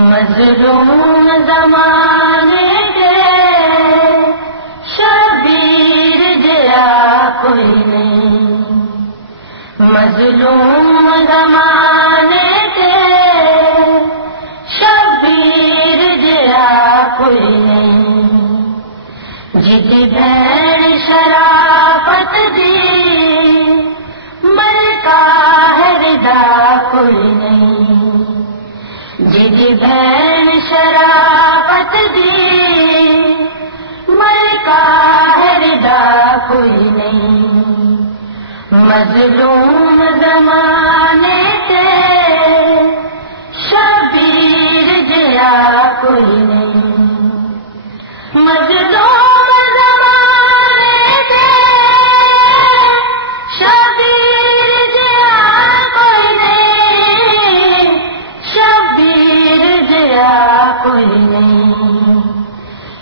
مظلوم زمانے کے شبیر جیا کوئی نہیں، مظلوم زمانے کے شبیر جیا کوئی نہیں، جد بھین شرافت دی ملکہ ہے ردا کوئی نہیں، جد بھین شرافت دی ملکہ ہے ردا کوئی نہیں، مظلوم زمانے کے شبیر جیا کوئی نہیں، مظلوم زمانے کے شبیر جیا کوئی نہیں، شبیر جیا کوئی نہیں،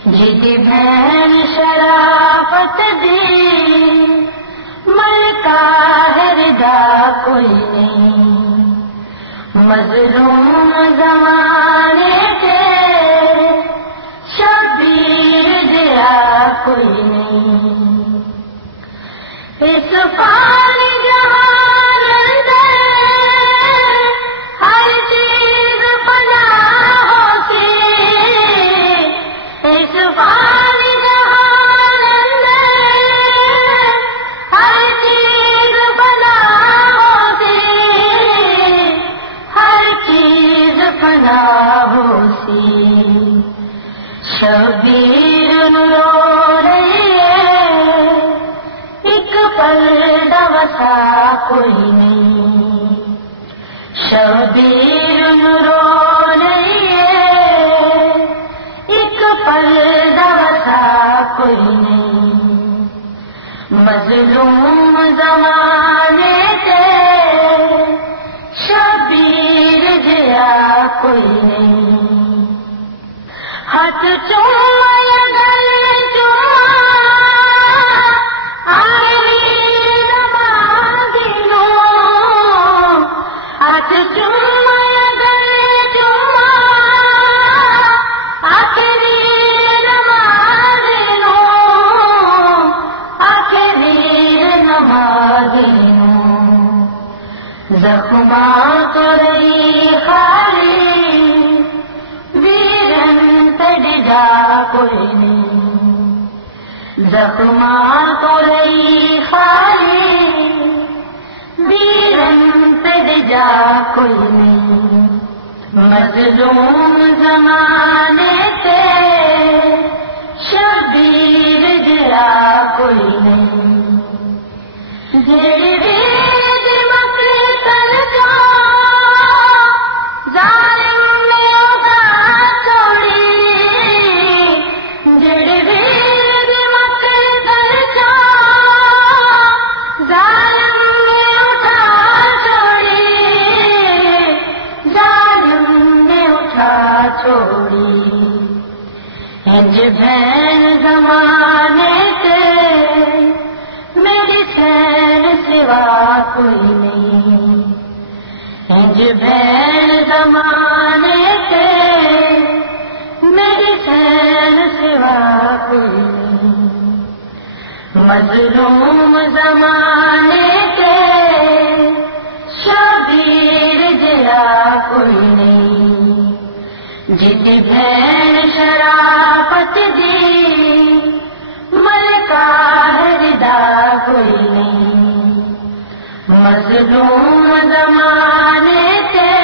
جد بھین شرافت دی ملکہ ہے ردا کوئی نہیں، مظلوم زمانے کے شبیر جیا کوئی نہیں، اس فانی جہان اندر ہر چیز پناہ ہوتی، اس فانی جہان اندر ہر چیز پناہ ہوتی، ہر چیز پناہ ہوتی، شبیر رو رہی ہے ایک پل دوسا کوئی نہیں، شبیر رو رہی ہے ایک پل دوسا کوئی نہیں، مظلوم زمانے کے شبیر جیا کوئی نہیں، ہاتھ چوما یا گل چوما آئی نمازی نو، ہاتھ چوما یا گل چوما آخری نمازی نو، آخری نمازی نو، زخماں تو رہی خالی کوئی نہیں، زخماں تو رہی خالی بیرن تڑ جا کوئی نہیں، مظلوم زمانے کے شبیر جیا کوئی نہیں، ہنج بھین زمانے کے میری چین سوا کوئی نہیں، ہنج بھین زمانے کے میری چین سوا کوئی نہیں، مظلوم زمانے کے شبیر جیا کوئی نہیں، جد بھین شرافت دی ملکہ ہے ردا کوئی نہیں، مظلوم زمانے کے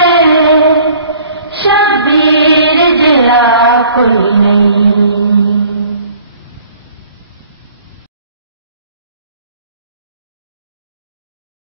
شبیر جیا